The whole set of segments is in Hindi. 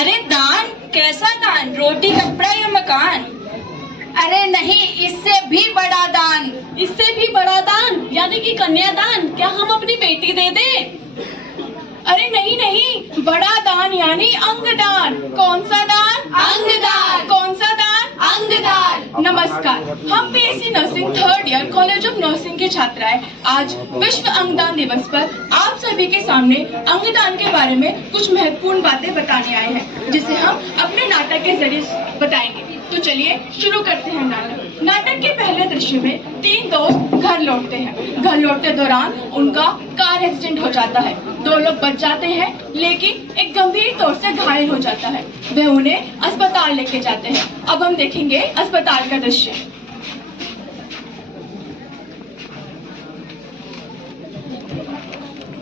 अरे दान? कैसा दान? रोटी, कपड़ा या मकान? अरे नहीं, इससे भी बड़ा दान। इससे भी बड़ा दान यानी कि कन्यादान। क्या हम अपनी बेटी दे दें? अरे नहीं नहीं, बड़ा दान यानी अंगदान। कौन सा दान? अंगदान। कौन सा दान? अंगदान। नमस्कार, हम BSc nursing third year college of nursing के छात्राएं आज विश्व अंगदान दिवस पर आप सभी के सामने अंगदान के बारे में कुछ महत्वपूर्ण बातें बताने आए हैं, जिसे हम अपने नाटक के जरिए बताएंगे। तो चलिए शुरू करते हैं नाटक। नाटक के पहले दृश्य में 3 दोस्त घर लौटते हैं। घर लौटते दौरान उनका कार एक्सीडेंट हो जाता है। 2 लोग बच जाते हैं, लेकिन एक गंभीर तौर से घायल हो जाता है। वे उन्हें अस्पताल लेके जाते हैं। अब हम देखेंगे अस्पताल का दृश्य।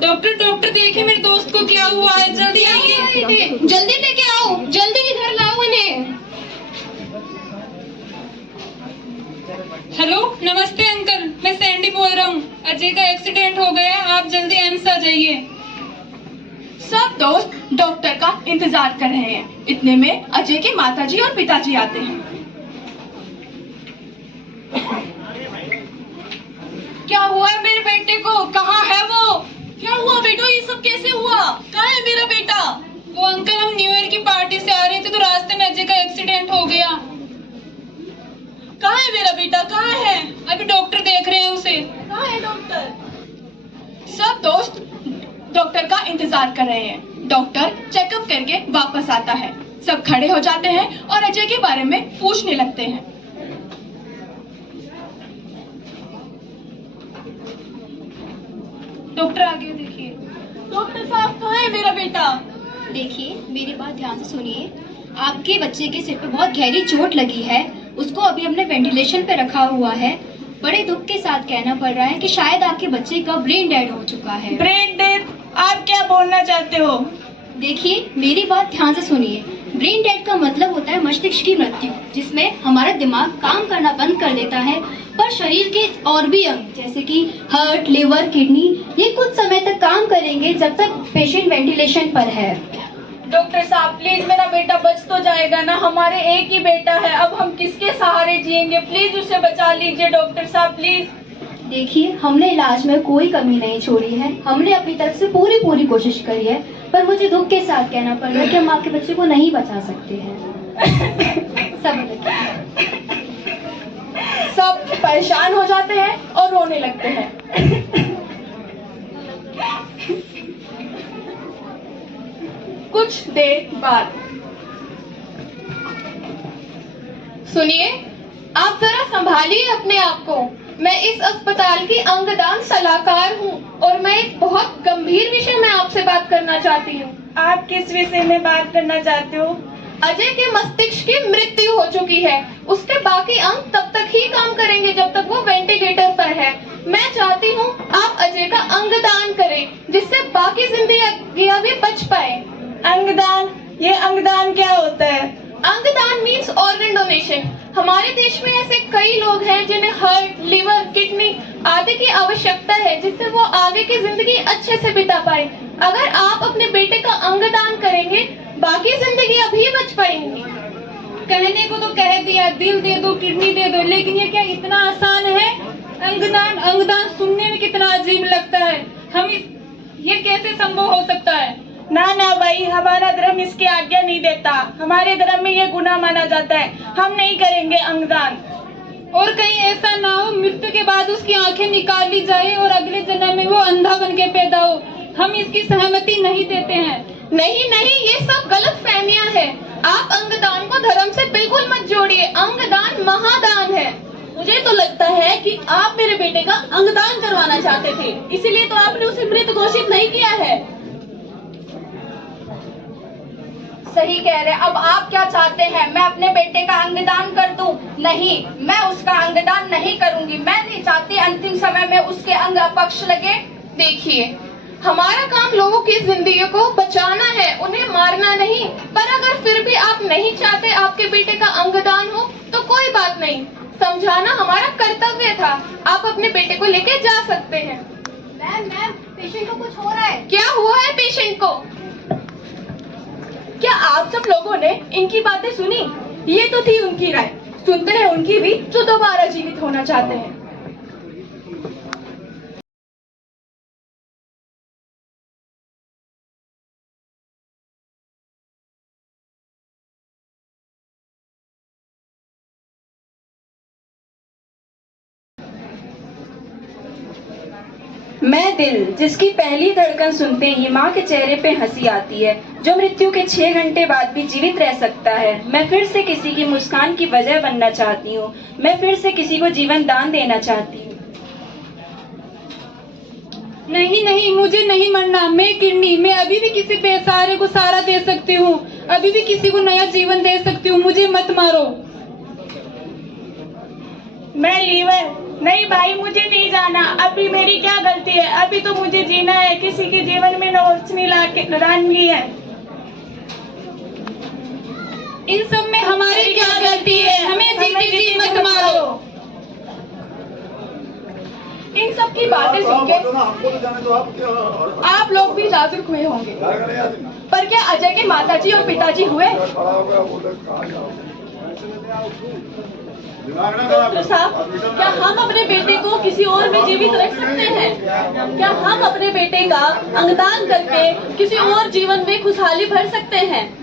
डॉक्टर देखिए मेरे दोस्त को क्या हुआ है, जल्दी आइए। जल्दी लेके आओ, जल्दी इधर लाओ इन्हें। हेलो, नमस्ते अंकल, मैं सैंडी बोल रहा हूँ। अजय का एक्सीडेंट हो गया, आप जल्दी एम्स आ जाइए। सब दोस्त डॉक्टर का इंतजार कर रहे हैं। इतने में अजय के माताजी और पिताजी आते हैं। क्या हुआ है मेरे बेटे को? कहाँ है वो? क्या हुआ बेटो, ये सब कैसे हुआ? कहाँ है मेरा बेटा? वो अंकल, हम न्यू ईयर की पार्टी से आ रहे थे तो रास्ते में अजय का एक्सीडेंट हो गया। कहाँ है मेरा बेटा, कहाँ है? अभी डॉक्टर देख रहे हैं उसे। कहाँ है डॉक्टर? सब दोस्त डॉक्टर का इंतजार कर रहे हैं। डॉक्टर चेकअप करके वापस आता है। सब खड़े हो जाते हैं और अजय के बारे में पूछने लगते हैं। डॉक्टर आगे देखिए। डॉक्टर साहब, कहाँ है मेरा बेटा? देखिए, मेरी बात ध्यान से सुनिए। आपके बच्चे के सिर पे बहुत गहरी चोट लगी है। उसको अभी हमने वेंटिलेशन पे रखा हुआ है। बड़े दुख के साथ कहना पड़ रहा है कि शायद आपके बच्चे का ब्रेन डेड हो चुका है। Brain dead? आप क्या बोलना चाहते हो? देखिए, मेरी बात ध्यान से सुनिए। ब्रेन डेड का मतलब होता है मस्तिष्क की मृत्यु, जिसमें हमारा दिमाग काम करना बंद कर देता है, पर शरीर के और भी अंग जैसे कि हार्ट, लिवर, किडनी ये कुछ समय तक काम करेंगे जब तक पेशेंट वेंटिलेशन पर है। डॉक्टर साहब, प्लीज मेरा बेटा बच तो जाएगा ना? हमारे एक ही बेटा है, अब हम किसके सहारे जिएंगे? प्लीज उसे बचा लीजिए डॉक्टर साहब, प्लीज। देखिए, हमने इलाज में कोई कमी नहीं छोड़ी है। हमने अपनी तरफ से पूरी कोशिश करी है, पर मुझे दुख के साथ कहना पड़ रहा है कि हम आपके बच्चे को नहीं बचा सकते हैं। सब परेशान हो जाते हैं और रोने लगते हैं। कुछ देर बाद सुनिए, आप जरा संभालिए अपने आप को। मैं इस अस्पताल की अंगदान सलाहकार हूँ और मैं एक बहुत गंभीर विषय में आपसे बात करना चाहती हूँ। आप किस विषय में बात करना चाहते हो? अजय के मस्तिष्क की मृत्यु हो चुकी है। उसके बाकी अंग तब तक ही काम करेंगे जब तक वो वेंटिलेटर पर है। मैं चाहती हूँ आप अजय का अंगदान करें, जिससे बाकी जिंदगी भी बच पाए। अंगदान? ये अंगदान क्या होता है? अंगदान मीन्स ऑर्गन डोनेशन। हमारे देश में ऐसे कई लोग हैं जिन्हें हार्ट, लिवर, किडनी आदि की आवश्यकता है, जिससे वो आगे की जिंदगी अच्छे से बिता पाए। अगर आप अपने बेटे का अंगदान करेंगे, बाकी जिंदगी अभी बच पाएंगी। कहने को तो कह दिया, दिल दे दो, किडनी दे दो, लेकिन ये क्या इतना आसान है? अंगदान सुनने में कितना अजीब लगता है। ये कैसे संभव हो सकता है? ना ना भाई, हमारा धर्म इसकी आज्ञा नहीं देता। हमारे धर्म में ये गुनाह माना जाता है। हम नहीं करेंगे अंगदान। और कहीं ऐसा ना हो मृत्यु के बाद उसकी आंखें निकाल ली जाए और अगले जन्म में वो अंधा बन के पैदा हो। हम इसकी सहमति नहीं देते हैं। नहीं नहीं, ये सब गलत फहमियाँ है। आप अंगदान को धर्म से बिल्कुल मत जोड़िए। अंगदान महादान है। मुझे तो लगता है कि आप मेरे बेटे का अंगदान करवाना चाहते थे, इसीलिए तो आपने उसे मृत घोषित नहीं किया है। सही कह रहे। अब आप क्या चाहते हैं? मैं अपने बेटे का अंगदान कर दूं? नहीं, मैं उसका अंगदान नहीं करूंगी। मैं नहीं चाहती अंतिम समय में उसके अंग अपक्ष लगे। देखिए, हमारा काम लोगों की जिंदगी को बचाना है, उन्हें मारना नहीं। पर अगर फिर भी आप नहीं चाहते आपके बेटे का अंगदान हो तो कोई बात नहीं, समझाना हमारा कर्तव्य था। आप अपने बेटे को लेके जा सकते हैं। मैम, पेशेंट को कुछ हो रहा है। क्या हुआ है पेशेंट को? क्या आप सब लोग ने इनकी बातें सुनी? ये तो थी उनकी राय, सुनते हैं उनकी भी जो दोबारा जीवित होना चाहते हैं। मैं दिल, जिसकी पहली धड़कन सुनते ही माँ के चेहरे पे हंसी आती है, जो मृत्यु के 6 घंटे बाद भी जीवित रह सकता है। मैं फिर से किसी की मुस्कान की वजह बनना चाहती हूँ। मैं फिर से किसी को जीवन दान देना चाहती हूँ। नहीं नहीं, मुझे नहीं मरना। मैं किडनी, मैं अभी भी किसी बेसहारे को सहारा दे सकती हूँ, अभी भी किसी को नया जीवन दे सकती हूँ। मुझे मत मारो। मैं लीवर, नहीं भाई मुझे नहीं जाना। अभी मेरी क्या गलती है? अभी तो मुझे जीना है, किसी के जीवन में रोशनी लानी है। इन सब में हमारी क्या गलती है? हमें जीते जी मत मारो। इन सब की बातें सुन के आप लोग भी जागरूक हुए होंगे, पर क्या अजय के माताजी और पिताजी हुए? डॉक्टर साहब, क्या हम अपने बेटे को किसी और में जीवित रख सकते हैं? क्या हम अपने बेटे का अंगदान करके किसी और जीवन में खुशहाली भर सकते हैं?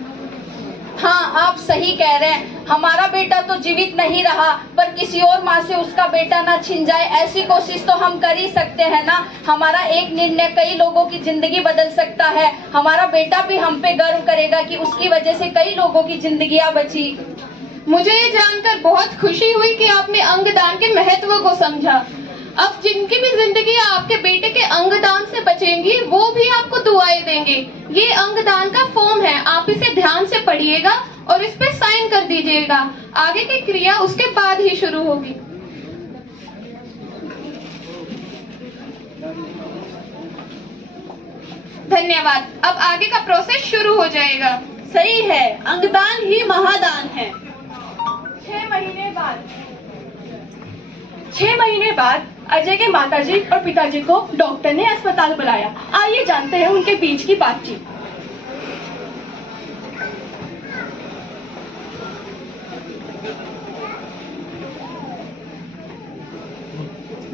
हाँ, आप सही कह रहे हैं। हमारा बेटा तो जीवित नहीं रहा, पर किसी और माँ से उसका बेटा ना छिन जाए, ऐसी कोशिश तो हम कर ही सकते हैं ना। हमारा एक निर्णय कई लोगों की जिंदगी बदल सकता है। हमारा बेटा भी हम पे गर्व करेगा कि उसकी वजह से कई लोगों की जिंदगियां बची। मुझे ये जानकर बहुत खुशी हुई कि आपने अंगदान के महत्व को समझा। अब जिनकी भी जिंदगी आपके बेटे के अंगदान से बचेंगी, वो भी आपको दुआएं देंगे। ये अंगदान का फॉर्म है, आप इसे ध्यान से पढ़िएगा और इस पे साइन कर दीजिएगा। आगे की क्रिया उसके बाद ही शुरू होगी। धन्यवाद। अब आगे का प्रोसेस शुरू हो जाएगा। सही है, अंगदान ही महादान है। 6 महीने बाद अजय के माताजी और पिताजी को डॉक्टर ने अस्पताल बुलाया। आइए जानते हैं उनके बीच की बातचीत।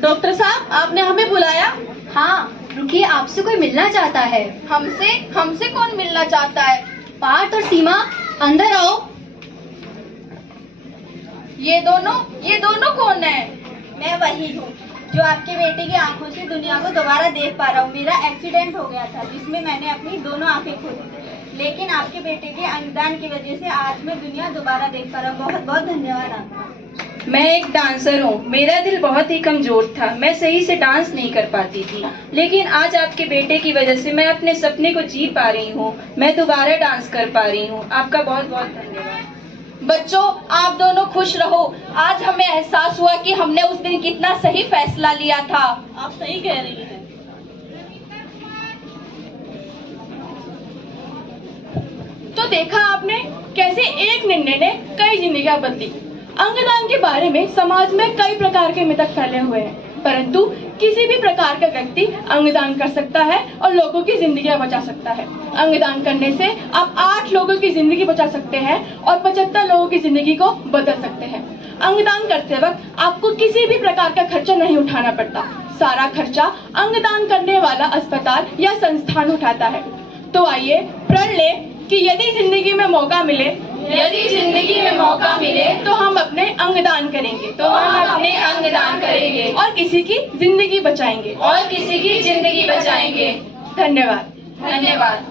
डॉक्टर साहब, आपने हमें बुलाया? हाँ, रुकिए, आपसे कोई मिलना चाहता है। हमसे? हमसे कौन मिलना चाहता है? पार्थ और सीमा, अंदर आओ। ये दोनों कौन है? मैं वही हूँ जो आपके बेटे की आंखों से दुनिया को दोबारा देख पा रहा हूँ। मेरा एक्सीडेंट हो गया था जिसमें मैंने अपनी दोनों आंखें खो दी, लेकिन आपके बेटे के अंगदान की वजह से आज मैं दुनिया दोबारा देख पा रहा हूँ। बहुत बहुत धन्यवाद आपका। मैं एक डांसर हूँ। मेरा दिल बहुत ही कमजोर था, मैं सही से डांस नहीं कर पाती थी, लेकिन आज आपके बेटे की वजह से मैं अपने सपने को जी पा रही हूँ। मैं दोबारा डांस कर पा रही हूँ। आपका बहुत बहुत धन्यवाद। बच्चों, आप दोनों खुश रहो। आज हमें एहसास हुआ कि हमने उस दिन कितना सही फैसला लिया था। आप सही कह रही हैं। तो देखा आपने कैसे एक निर्णय ने कई जिंदगियां बदली। अंगदान के बारे में समाज में कई प्रकार के मिथक फैले हुए हैं, परंतु किसी भी प्रकार का व्यक्ति अंगदान कर सकता है और लोगों की जिंदगियां बचा सकता है। अंगदान करने से आप 8 लोगों की जिंदगी बचा सकते हैं और 75 लोगों की जिंदगी को बदल सकते हैं। अंगदान करते वक्त आपको किसी भी प्रकार का खर्चा नहीं उठाना पड़ता। सारा खर्चा अंगदान करने वाला अस्पताल या संस्थान उठाता है। तो आइए प्रण लें कि यदि जिंदगी में मौका मिले तो हम अपने अंगदान करेंगे और किसी की जिंदगी बचाएंगे धन्यवाद।